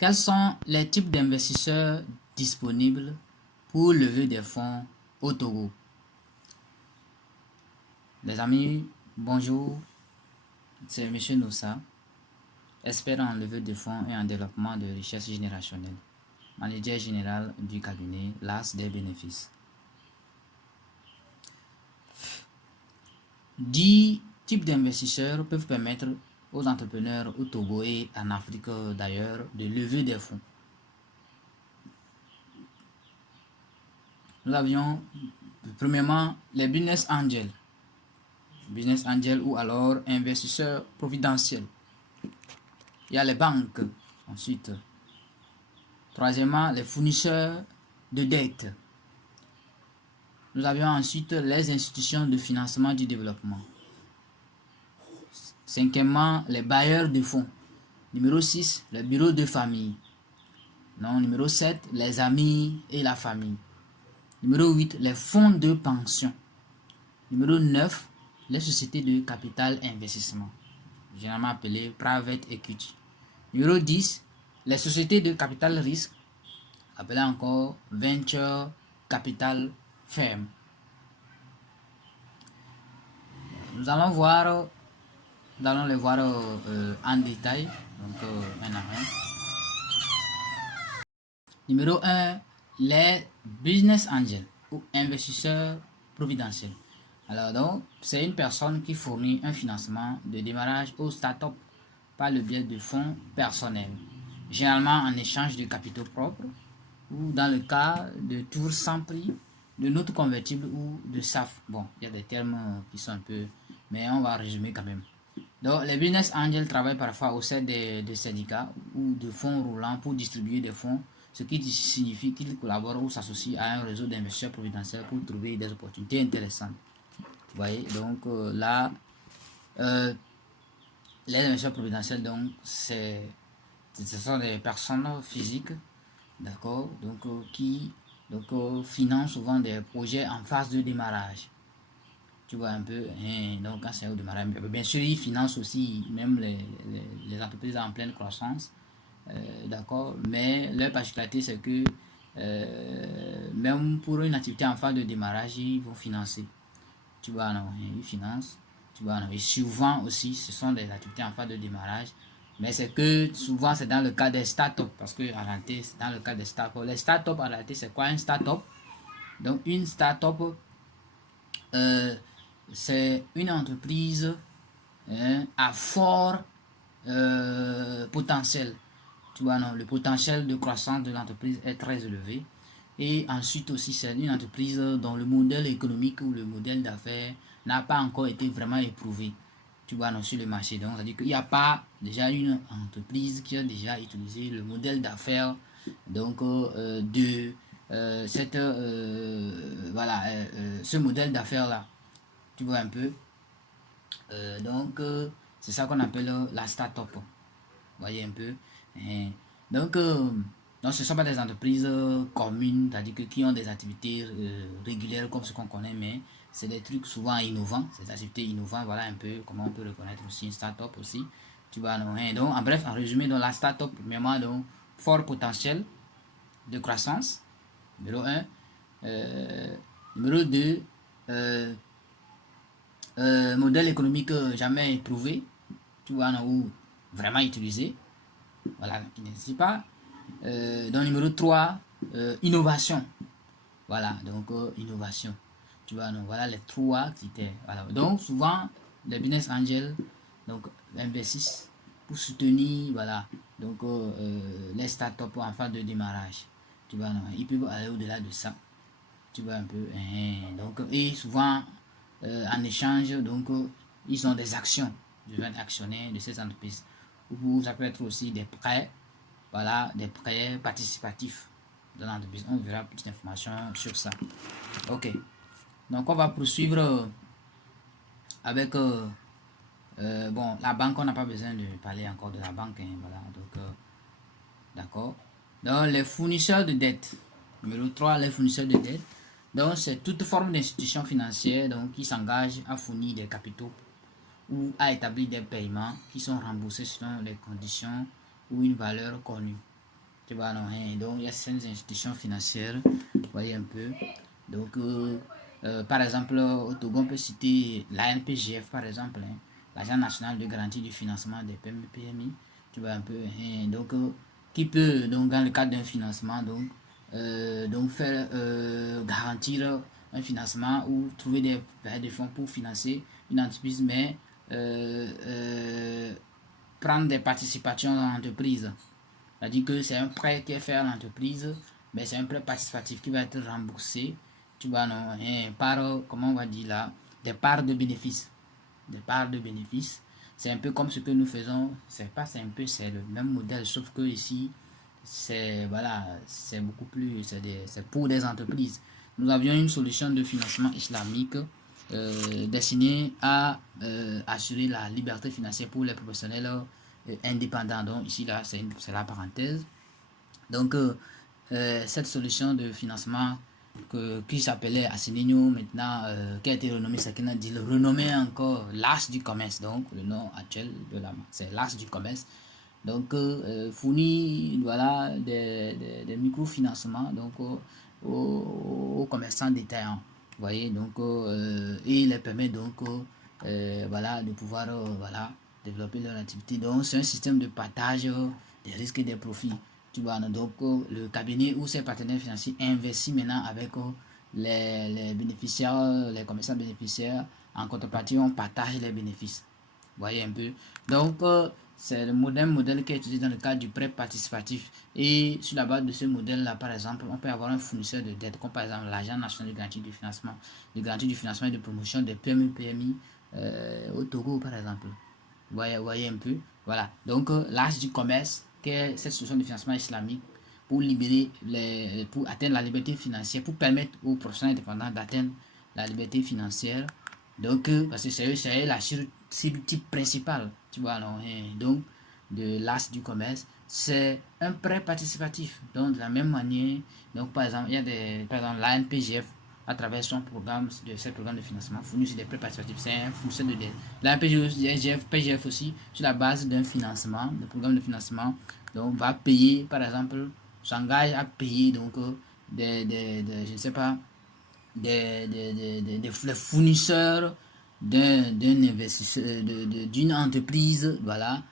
Quels sont les types d'investisseurs disponibles pour lever des fonds au Togo? Les amis, bonjour, c'est M. Noussa, expert en levée de fonds et en développement de richesse générationnelle, manager général du cabinet l'As des bénéfices. 10 types d'investisseurs peuvent permettre aux entrepreneurs au Togo et en Afrique d'ailleurs de lever des fonds. Nous avions premièrement les business angels. Business angel ou alors investisseurs providentiels. Il y a les banques. Ensuite, troisièmement, les fournisseurs de dette. Nous avions ensuite les institutions de financement du développement. Cinquièmement, les bailleurs de fonds. Numéro 6, les bureaux de famille. Non, numéro 7, les amis et la famille. Numéro 8, les fonds de pension. Numéro 9, les sociétés de capital investissement, généralement appelées private equity. Numéro 10, les sociétés de capital risque, appelées encore venture capital firm. Nous allons les voir en détail, donc un à un. Numéro 1, les business angels ou investisseurs providentiels. Alors donc, c'est une personne qui fournit un financement de démarrage aux startups par le biais de fonds personnels, généralement en échange de capitaux propres ou dans le cas de tours sans prix, de notes convertibles ou de SAF. Bon, il y a des termes qui sont un peu, mais on va résumer quand même. Donc, les business angels travaillent parfois au sein de syndicats ou de fonds roulants pour distribuer des fonds, ce qui signifie qu'ils collaborent ou s'associent à un réseau d'investisseurs providentiels pour trouver des opportunités intéressantes. Vous voyez, donc là, les investisseurs providentiels, donc, ce sont des personnes physiques, d'accord, donc, qui financent souvent des projets en phase de démarrage. Tu vois un peu, hein, donc quand c'est au démarrage, bien sûr, ils financent aussi même les entreprises en pleine croissance, d'accord, mais leur particularité, c'est que même pour une activité en phase de démarrage, ils vont financer. Tu vois, non, ils financent. Tu vois, non, et souvent aussi, ce sont des activités en phase de démarrage. Mais c'est que souvent, c'est dans le cas des startups. Parce que en réalité, c'est dans le cas des startups. Les startups, en réalité, c'est quoi une startup? Donc, une startup, c'est une entreprise à fort potentiel. Tu vois, non, le potentiel de croissance de l'entreprise est très élevé. Et ensuite aussi, c'est une entreprise dont le modèle économique ou le modèle d'affaires n'a pas encore été vraiment éprouvé. Tu vois, non, sur le marché. Donc, c'est-à-dire qu'il n'y a pas déjà une entreprise qui a déjà utilisé le modèle d'affaires donc de cette voilà ce modèle d'affaires là. Tu vois un peu. Donc, c'est ça qu'on appelle la start-up. Vous voyez un peu. Hein. Donc, donc, ce ne sont pas des entreprises communes, c'est-à-dire qui ont des activités régulières comme ce qu'on connaît, mais c'est des trucs souvent innovants, c'est des activités innovantes. Voilà un peu comment on peut reconnaître aussi une start-up aussi. Tu vois, non, hein. Donc, en bref, en résumé, dans la start-up, premièrement, donc, fort potentiel de croissance, numéro un. Numéro 2, modèle économique jamais éprouvé, tu vois, non, ou vraiment utilisé, voilà, qui n'existe pas. Donc, numéro 3, innovation. Voilà, donc innovation. Tu vois, non, voilà les trois critères. Voilà. Donc, souvent, les business angels donc, investissent pour soutenir voilà, donc, les startups en phase de démarrage. Tu vois, non, ils peuvent aller au-delà de ça. Tu vois un peu. Hein, donc, et souvent, en échange, donc, ils ont des actions, deviennent actionnaires de ces entreprises. Ou ça peut être aussi des prêts, voilà, des prêts participatifs de l'entreprise. On verra plus d'informations sur ça. Ok. Donc, on va poursuivre avec, bon, la banque, on n'a pas besoin de parler encore de la banque. Hein, voilà, donc, d'accord. Donc, les fournisseurs de dette. Numéro 3, les fournisseurs de dette. Donc, c'est toute forme d'institution financière donc, qui s'engage à fournir des capitaux ou à établir des paiements qui sont remboursés selon les conditions ou une valeur connue. Tu vois, non, hein, donc il y a certaines institutions financières, vous voyez un peu. Donc, par exemple, au Togo, on peut citer l'ANPGF, par exemple, hein, l'Agence nationale de garantie du financement des PMI, tu vois un peu, hein, donc, qui peut, donc, dans le cadre d'un financement, donc faire garantir un financement ou trouver des fonds pour financer une entreprise, mais prendre des participations dans l'entreprise. C'est-à-dire que c'est un prêt qui est fait à l'entreprise, mais c'est un prêt participatif qui va être remboursé, tu vois, non, hein, par, comment on va dire là, des parts de bénéfices. Des parts de bénéfices. C'est un peu comme ce que nous faisons, c'est pas, c'est un peu, c'est le même modèle, sauf que ici, c'est, voilà, c'est beaucoup plus, c'est pour des entreprises. Nous avions une solution de financement islamique destinée à assurer la liberté financière pour les professionnels indépendants. Donc ici, là, c'est la parenthèse. Donc, cette solution de financement qui s'appelait Asinino, maintenant, qui a été renommé, dit le renommé encore l'As du commerce. Donc, le nom actuel de la marque, c'est l'As du commerce. Donc, fournit voilà, des microfinancements donc, aux commerçants détaillants. Vous voyez, donc, et il les permet donc voilà, de pouvoir voilà, développer leur activité. Donc, c'est un système de partage des risques et des profits. Tu vois, donc le cabinet ou ses partenaires financiers investissent maintenant avec les bénéficiaires, les commerçants bénéficiaires. En contrepartie, on partage les bénéfices. Vous voyez un peu. Donc, c'est le modèle qui est utilisé dans le cadre du prêt participatif. Et sur la base de ce modèle-là, par exemple, on peut avoir un fournisseur de dette, comme par exemple l'Agence nationale de garantie du financement, et de promotion des PMI au Togo, par exemple. Vous voyez un peu. Voilà. Donc, l'Agence du commerce, qui est cette solution de financement islamique pour pour atteindre la liberté financière, pour permettre aux professionnels indépendants d'atteindre la liberté financière. Donc, parce que c'est la cible type principale, tu vois, non, hein, donc, de l'As du commerce, c'est un prêt participatif. Donc, de la même manière, donc, par exemple, il y a par exemple, l'ANPGF, à travers son programme, ses programmes de financement, fournit sur des prêts participatifs. C'est un fournisseur de dette. L'ANPGF, PGF aussi, sur la base d'un financement, de programme de financement, donc, va payer, par exemple, s'engage à payer, donc, je ne sais pas, des fournisseurs d'un investisseur, d'une entreprise, voilà,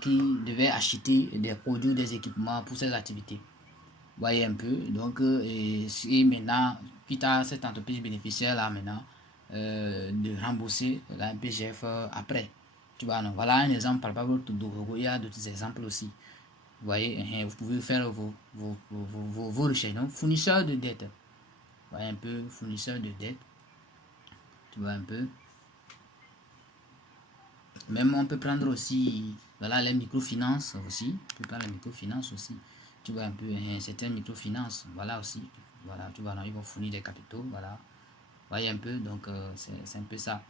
qui devait acheter des produits, des équipements pour ses activités. Vous voyez un peu. Donc, et maintenant, quitte à cette entreprise bénéficiaire là maintenant, de rembourser la PGF après. Tu vois, non, voilà un exemple palpable. Il y a d'autres exemples aussi. Vous voyez, vous pouvez faire vos recherches. Donc, fournisseur de dette. Vous voyez un peu, fournisseur de dette. Tu vois un peu. Même on peut prendre aussi, voilà, les microfinances aussi. On peut prendre les microfinances aussi. Tu vois un peu, certaines microfinances, voilà aussi. Voilà, tu vois, là, ils vont fournir des capitaux, voilà. Vous voyez un peu, donc c'est un peu ça.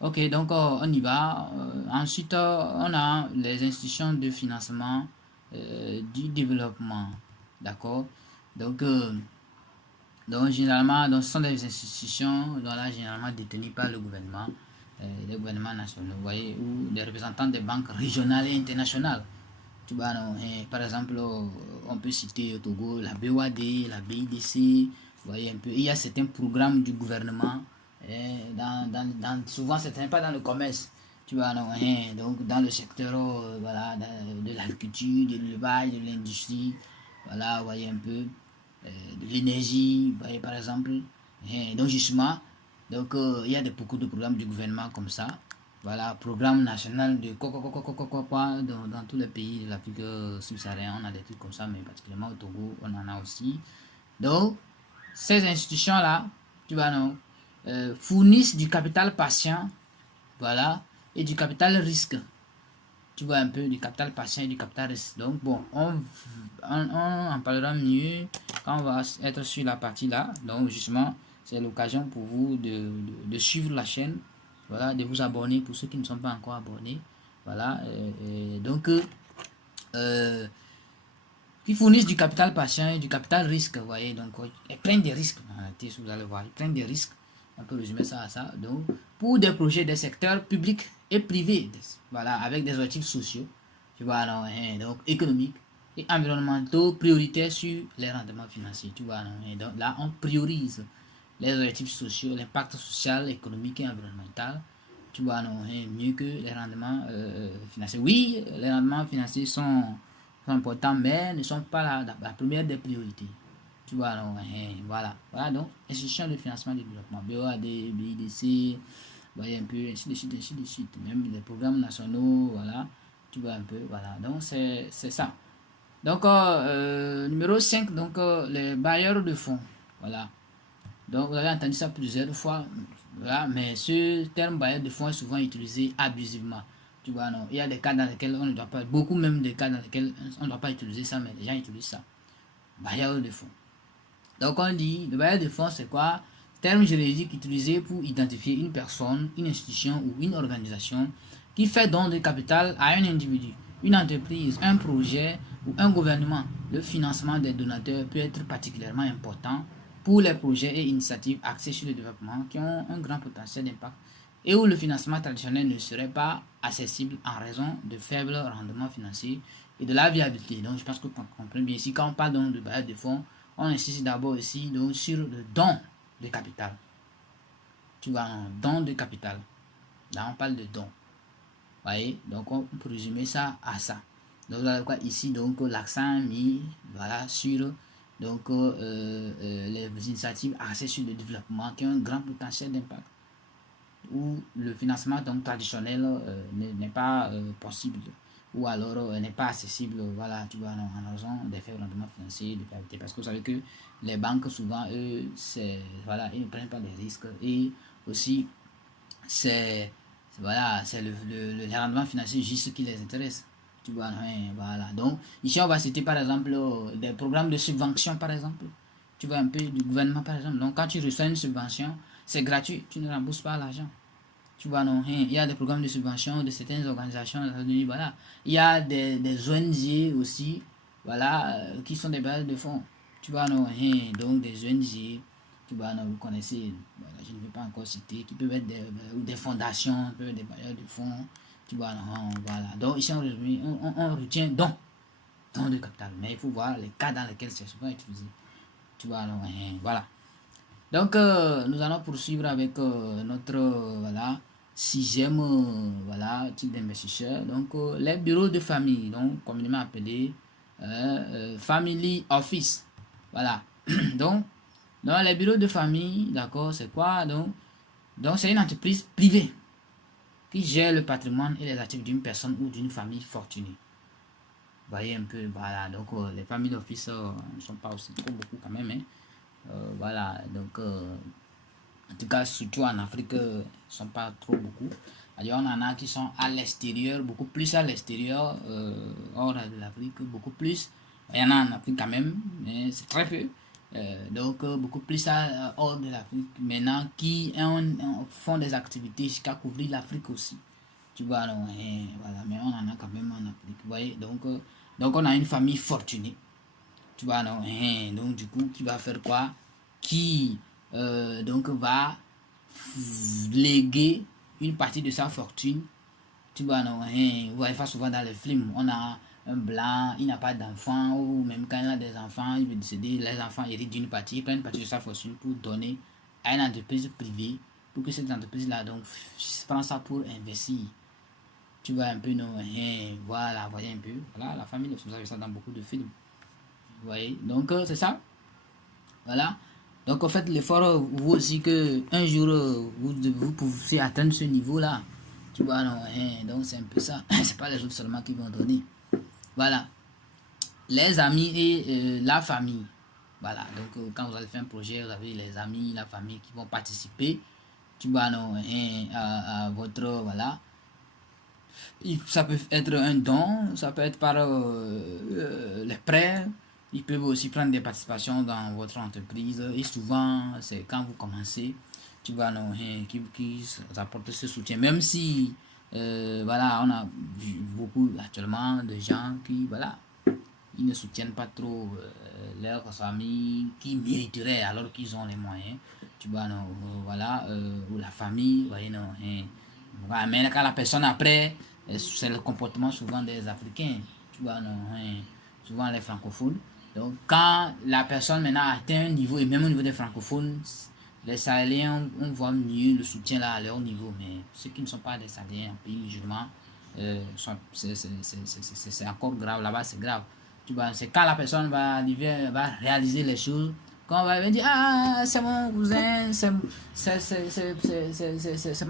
Ok, donc on y va. Ensuite, on a les institutions de financement du développement. D'accord? Donc, généralement, ce sont des institutions généralement détenues par le gouvernement, les gouvernements nationaux, vous voyez, ou des représentants des banques régionales et internationales. Tu vois, non, par exemple, on peut citer au Togo la BOAD, la BIDC, vous voyez un peu. Il y a certains programmes du gouvernement, souvent c'est pas dans le commerce, tu vois, non, donc dans le secteur voilà, de l'agriculture, de l'élevage, de l'industrie, voilà, vous voyez un peu, de l'énergie, vous voyez par exemple. Donc justement, donc il y a beaucoup de programmes du gouvernement comme ça. Voilà, programme national de quoi dans tous les pays de l'Afrique subsaharienne, on a des trucs comme ça, mais particulièrement au Togo, on en a aussi. Donc, ces institutions-là, tu vois, non, fournissent du capital patient, voilà, et du capital risque. Tu vois un peu du capital patient et du capital risque. Donc, bon, on en parlera mieux quand on va être sur la partie là. Donc, justement, c'est l'occasion pour vous de suivre la chaîne. Voilà, de vous abonner pour ceux qui ne sont pas encore abonnés. Voilà, donc, qui fournissent du capital patient et du capital risque. Vous voyez, donc, ils prennent des risques. Vous allez voir, ils prennent des risques. On peut résumer ça à ça. Donc, pour des projets des secteurs publics et privés, voilà, avec des objectifs sociaux, tu vois, alors, donc économiques, et environnementaux prioritaires sur les rendements financiers. Tu vois, non? Et donc là, on priorise les objectifs sociaux, l'impact social, économique et environnemental. Tu vois, non? Et mieux que les rendements financiers. Oui, les rendements financiers sont importants, mais ne sont pas la première des priorités. Tu vois, non? Et voilà. Voilà, donc, institution de financement du développement, BOAD, BIDC, voyez un peu, ainsi de suite, ainsi de suite. Même les programmes nationaux, voilà. Tu vois un peu, voilà. Donc, c'est ça. Donc, numéro 5, donc, les bailleurs de fonds. Voilà. Donc, vous avez entendu ça plusieurs fois. Voilà. Mais ce terme bailleur de fonds est souvent utilisé abusivement. Tu vois, non. Il y a des cas dans lesquels on ne doit pas, beaucoup même des cas dans lesquels on ne doit pas utiliser ça, mais les gens utilisent ça. Bailleur de fonds. Donc, on dit, le bailleur de fonds, c'est quoi? Terme juridique utilisé pour identifier une personne, une institution ou une organisation qui fait don de capital à un individu, une entreprise, un projet ou un gouvernement. Le financement des donateurs peut être particulièrement important pour les projets et initiatives axés sur le développement qui ont un grand potentiel d'impact et où le financement traditionnel ne serait pas accessible en raison de faibles rendements financiers et de la viabilité. Donc, je pense que vous comprenez bien ici, quand on parle donc de bailleur de fonds, on insiste d'abord ici donc, sur le don de capital. Tu vois, un don de capital. Là, on parle de don. Vous voyez, donc on peut résumer ça à ça. Donc, voilà quoi, ici, donc, l'accent mis voilà, sur donc, les initiatives axées sur le développement qui ont un grand potentiel d'impact. Où le financement donc, traditionnel n'est pas possible ou alors n'est pas accessible, voilà, tu vois, non, en raison des faibles rendements financiers de qualité. Parce que vous savez que les banques, souvent, eux, voilà, ils ne prennent pas de risques et aussi, c'est voilà, c'est le rendement financier juste qui les intéresse. Tu vois, hein, voilà. Donc, ici, on va citer par exemple des programmes de subvention, par exemple. Tu vois, un peu du gouvernement, par exemple. Donc, quand tu reçois une subvention, c'est gratuit, tu ne rembourses pas l'argent. Tu vois, non, hein, il y a des programmes de subvention de certaines organisations, voilà. Il y a des ONG aussi, voilà, qui sont des bailleurs de fonds. Tu vois, non, hein, donc des ONG, tu vois, non, vous connaissez, voilà, je ne vais pas encore citer, qui peuvent être ou des fondations, peuvent être des bailleurs de fonds. Tu vois, non, voilà. Donc ici, on retient don de capital. Mais il faut voir les cas dans lesquels c'est souvent utilisé. Tu vois, non, hein, voilà. Donc, nous allons poursuivre avec notre voilà, sixième voilà, type d'investisseur. Donc, les bureaux de famille, donc communément appelés family office. Voilà. donc, les bureaux de famille, d'accord, c'est quoi? Donc c'est une entreprise privée qui gère le patrimoine et les actifs d'une personne ou d'une famille fortunée. Vous voyez un peu, voilà. Donc, les family office ne sont pas aussi trop beaucoup quand même. Hein. Voilà, donc en tout cas, surtout en Afrique, ils ne sont pas trop beaucoup. D'ailleurs, on en a qui sont à l'extérieur, beaucoup plus à l'extérieur, hors de l'Afrique, beaucoup plus. Il y en a en Afrique quand même, mais c'est très peu. Donc, beaucoup plus hors de l'Afrique. Maintenant, qui font des activités jusqu'à couvrir l'Afrique aussi. Tu vois, non, voilà, mais on en a quand même en Afrique. Vous voyez, donc on a une famille fortunée. Tu vois, non, donc du coup, qui va faire quoi? Qui donc va léguer une partie de sa fortune. Tu vois, non, vous voyez ça souvent dans les films. On a un blanc, il n'a pas d'enfant, ou même quand il a des enfants, il veut décéder, les enfants héritent d'une partie, il prend une partie de sa fortune pour donner à une entreprise privée, pour que cette entreprise-là, donc, prend ça pour investir. Tu vois un peu, non, voilà, voyez un peu. Voilà, la famille, vous avez ça dans beaucoup de films. Vous voyez, donc c'est ça. Voilà. Donc, faites l'effort, vous aussi, que un jour, vous pouvez atteindre ce niveau-là. Tu vois, non, donc c'est un peu ça. C'est pas les autres seulement qui vont donner. Voilà. Les amis et la famille. Voilà. Donc, quand vous allez faire un projet, vous avez les amis, la famille qui vont participer. Tu vois, non, à votre, voilà. Ça peut être un don, ça peut être par les prêts. Ils peuvent aussi prendre des participations dans votre entreprise. Et souvent, c'est quand vous commencez, tu vois, non, qui apportent ce soutien. Même si, voilà, on a vu beaucoup actuellement de gens qui, voilà, ils ne soutiennent pas trop leur famille, qui mériteraient alors qu'ils ont les moyens. Tu vois, non, voilà, ou la famille, vous voyez, non, voilà, mais quand la personne après, c'est le comportement souvent des Africains. Tu vois, non, souvent les francophones. Donc, quand la personne maintenant atteint un niveau, et même au niveau des francophones, les Sahéliens, on voit mieux le soutien là à leur niveau, mais ceux qui ne sont pas des Sahéliens en pays musulman, c'est encore grave, là-bas c'est grave. Tu vois, c'est quand la personne va arriver, va réaliser les choses, quand on va dire, ah, c'est mon cousin, c'est mon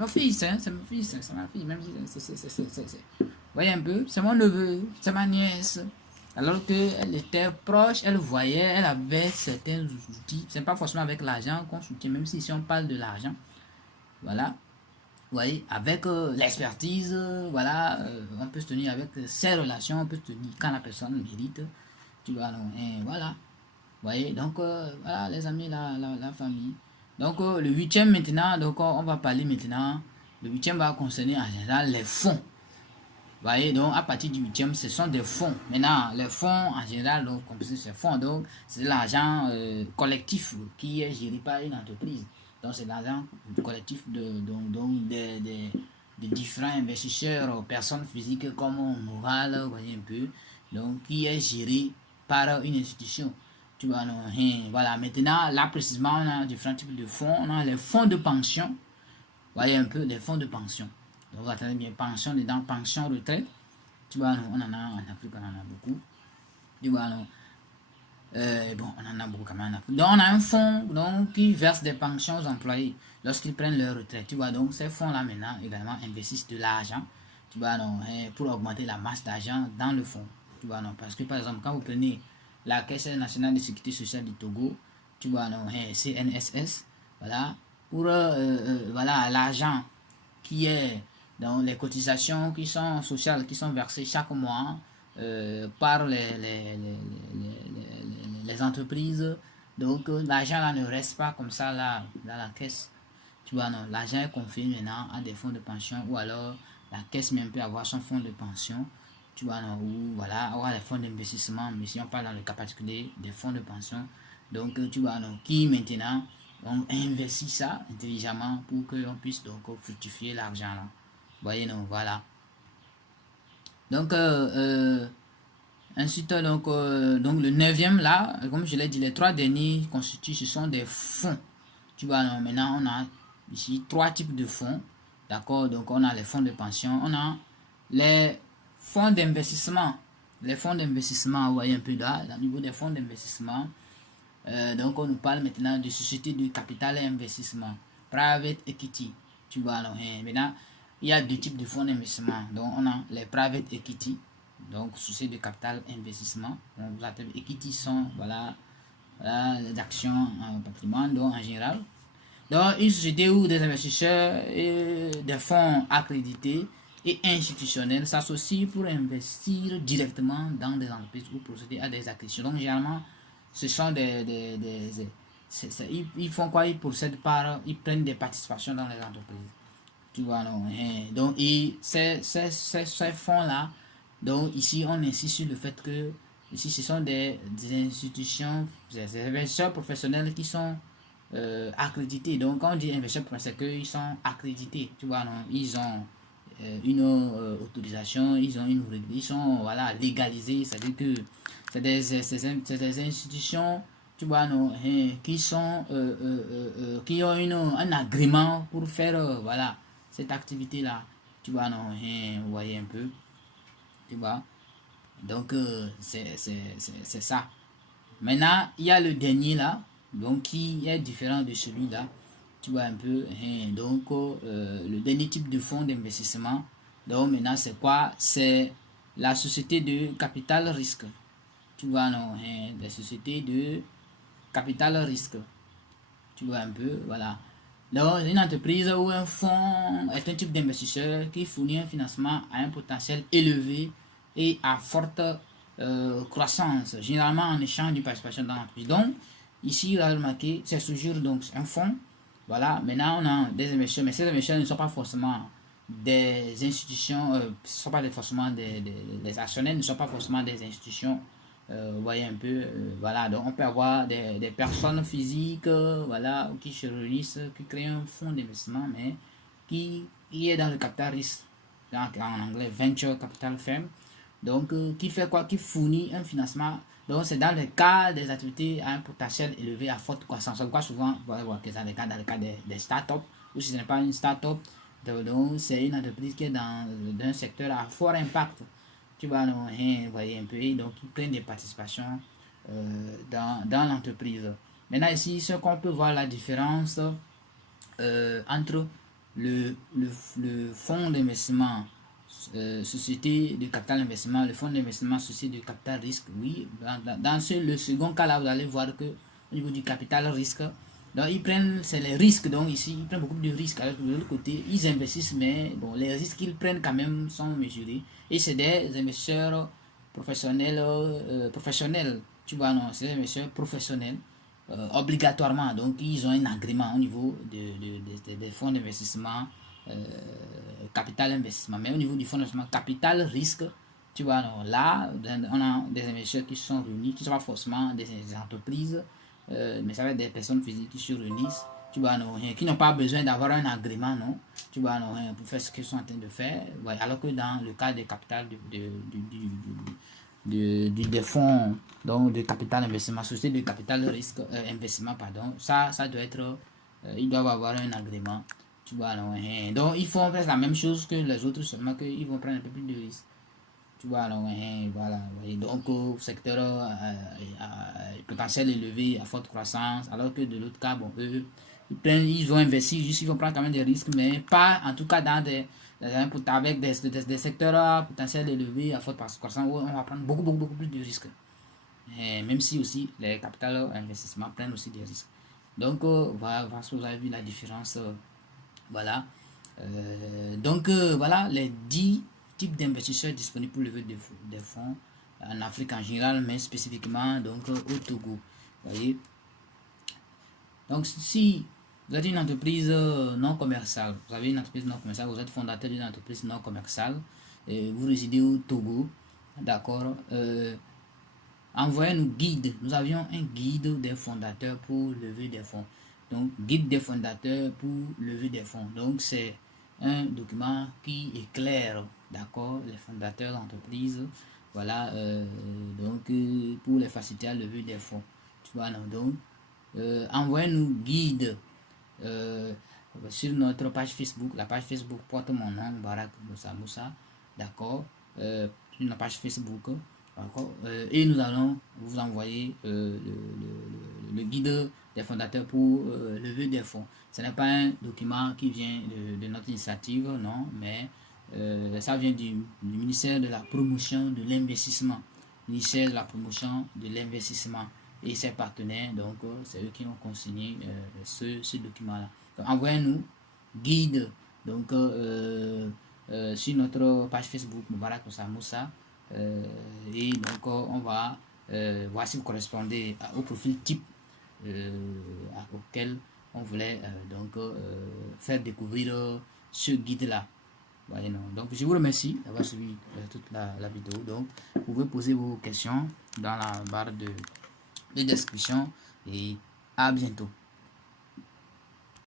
fils, hein, c'est mon fils, c'est ma fille, même si vous voyez un peu, c'est mon neveu, c'est ma nièce. Alors qu'elle était proche, elle voyait, elle avait certains outils. C'est pas forcément avec l'argent qu'on soutient, même si on parle de l'argent. Voilà. Vous voyez, avec l'expertise, voilà, on peut se tenir avec ses relations, on peut se tenir quand la personne mérite. Tu vois, non, et voilà. Vous voyez, donc voilà, les amis, la famille. Donc le huitième maintenant, donc on va parler maintenant. Le huitième va concerner en général les fonds. Voyez, donc à partir du huitième, ce sont des fonds. Maintenant, les fonds, en général, donc, comme c'est ces fonds, donc, c'est l'argent collectif qui est géré par une entreprise. Donc, c'est l'argent collectif de différents investisseurs, personnes physiques comme morales, vous voyez un peu, donc, qui est géré par une institution. Tu vois, non, voilà. Maintenant, là, précisément, on a différents types de fonds. On a les fonds de pension. Voyez un peu, les fonds de pension. Donc, vous attendez bien, pension dedans, pension, retraite. Tu vois, on en a en Afrique, on en a beaucoup. Tu vois, bon, on en a beaucoup quand même en Afrique. Donc, on a un fonds donc, qui verse des pensions aux employés lorsqu'ils prennent leur retraite. Tu vois, donc ces fonds-là, maintenant, également, investissent de l'argent. Tu vois, non, pour augmenter la masse d'argent dans le fonds. Tu vois, non, parce que, par exemple, quand vous prenez la Caisse nationale de sécurité sociale du Togo, tu vois, non, CNSS, voilà, pour voilà, l'argent qui est dans les cotisations qui sont sociales, qui sont versées chaque mois par les entreprises. Donc l'argent là ne reste pas comme ça là dans la caisse. Tu vois, non, l'argent est confié maintenant à des fonds de pension ou alors la caisse même peut avoir son fonds de pension. Tu vois, non, ou voilà, avoir les fonds d'investissement, mais si on parle dans le cas particulier des fonds de pension, donc tu vois, non, qui maintenant on investit ça intelligemment pour qu'on puisse donc fructifier l'argent là. Voyez, non, voilà. Donc, ensuite, donc le neuvième là, comme je l'ai dit, les trois derniers constituent, ce sont des fonds. Tu vois, non, maintenant on a ici trois types de fonds. D'accord, donc on a les fonds de pension, on a les fonds d'investissement. Les fonds d'investissement, vous voyez un peu là, au niveau des fonds d'investissement. Donc on nous parle maintenant de sociétés de capital et investissement, private equity. Tu vois, alors, maintenant, il y a deux types de fonds d'investissement. Donc on a les private equity, donc sociétés de capital et investissement. Donc les equity sont, voilà, les actions en patrimoine, donc en général. Donc une société où des investisseurs et des fonds accrédités et institutionnels s'associent pour investir directement dans des entreprises ou procéder à des acquisitions. Donc généralement, ce sont ils font quoi? Ils procèdent par, ils prennent des participations dans les entreprises. Tu vois, non? Donc, ces fonds-là, donc ici, on insiste sur le fait que, ici, ce sont des institutions, des investisseurs professionnels qui sont accrédités. Donc, quand on dit investisseurs professionnels, c'est qu'ils sont accrédités. Tu vois, non? Ils ont une autorisation, ils sont voilà, légalisés, c'est-à-dire que c'est des institutions, tu vois, non, qui sont qui ont un agrément pour faire voilà, cette activité-là, tu vois, non, vous voyez un peu, tu vois. Donc, c'est ça. Maintenant, il y a le dernier là, donc qui est différent de celui-là. Tu vois un peu. Donc, le dernier type de fonds d'investissement. Donc, maintenant, c'est quoi? C'est la société de capital risque. Tu vois, non? La société de capital risque. Tu vois un peu, voilà. Donc, une entreprise ou un fonds est un type d'investisseur qui fournit un financement à un potentiel élevé et à forte croissance, généralement en échange d'une participation dans l'entreprise. Donc, ici, vous avez remarqué, c'est toujours donc, un fonds. Voilà, maintenant on a des investisseurs, mais ces investisseurs ne sont pas forcément des institutions, ne sont pas forcément des actionnaires, ne sont pas forcément des institutions. Vous voyez un peu, voilà, donc on peut avoir des personnes physiques, voilà, qui se réunissent, qui créent un fonds d'investissement, mais qui est dans le capital risque, donc en anglais venture capital firm. Donc, qui fait quoi? Qui fournit un financement. Donc, c'est dans le cas des activités à un potentiel élevé à forte croissance. On voit souvent, voilà, que dans le cas des startups, ou si ce n'est pas une startup, donc c'est une entreprise qui est dans un secteur à fort impact. Tu vois, non, vous voyez un peu, donc ils prennent des participations dans l'entreprise. Maintenant, ici, ce qu'on peut voir la différence entre le fonds d'investissement société de capital investissement, le fonds d'investissement société de capital risque, oui, le second cas là, vous allez voir que au niveau du capital risque, donc ils prennent, c'est les risques, donc ici ils prennent beaucoup de risques, alors que de l'autre côté ils investissent, mais bon, les risques qu'ils prennent quand même sont mesurés, et c'est des investisseurs professionnels, tu vois, non, c'est des investisseurs professionnels, obligatoirement, donc ils ont un agrément au niveau des fonds d'investissement capital investissement. Mais au niveau du fonds d'investissement capital risque, tu vois, alors là, on a des investisseurs qui sont réunis, qui ne sont pas forcément des entreprises, mais ça va être des personnes physiques qui se réunissent, tu vois, non, qui n'ont pas besoin d'avoir un agrément, non, tu vois, non, pour faire ce qu'ils sont en train de faire, ouais, alors que dans le cas des capital des fonds donc de capital investissement, société de capital risque investissement, pardon, ça doit être, ils doivent avoir un agrément, tu vois, non, donc ils font presque la même chose que les autres, seulement qu'ils vont prendre un peu plus de risques, tu vois, non, voilà, et donc au secteur potentiel élevé à forte croissance, alors que de l'autre cas, bon, eux, ils vont investir, juste ils vont prendre quand même des risques, mais pas en tout cas dans avec des secteurs potentiels élevés à forte croissance où on va prendre beaucoup plus de risques. Et même si aussi les capitales investissements prennent aussi des risques. Donc, voilà, vous avez vu la différence. Voilà. Donc, voilà les 10 types d'investisseurs disponibles pour lever des fonds en Afrique en général, mais spécifiquement donc, au Togo. Vous voyez. Donc, si vous êtes une entreprise non commerciale, vous avez une entreprise non commerciale, vous êtes fondateur d'une entreprise non commerciale, et vous résidez au Togo, d'accord, envoyez-nous guide. Nous avions un guide des fondateurs pour lever des fonds. Donc, guide des fondateurs pour lever des fonds. Donc, c'est un document qui éclaire, d'accord, les fondateurs d'entreprise. Voilà, donc, pour les faciliter à lever des fonds. Tu vois, non, donc, envoyez-nous guide sur notre page Facebook. La page Facebook porte mon nom, Barak Moussa Moussa, d'accord, sur la page Facebook. Et nous allons vous envoyer le guide des fondateurs pour lever des fonds. Ce n'est pas un document qui vient de notre initiative, non, mais ça vient du ministère de la promotion de l'investissement. Ministère de la promotion de l'investissement et ses partenaires, donc c'est eux qui ont consigné ce document-là. Envoyez-nous guide donc sur notre page Facebook Moubarak Moussa. Et donc on va voir si vous correspondez au profil type auquel on voulait donc faire découvrir ce guide là. Voyez, non. Donc je vous remercie d'avoir suivi toute la vidéo. Donc vous pouvez poser vos questions dans la barre de description et à bientôt.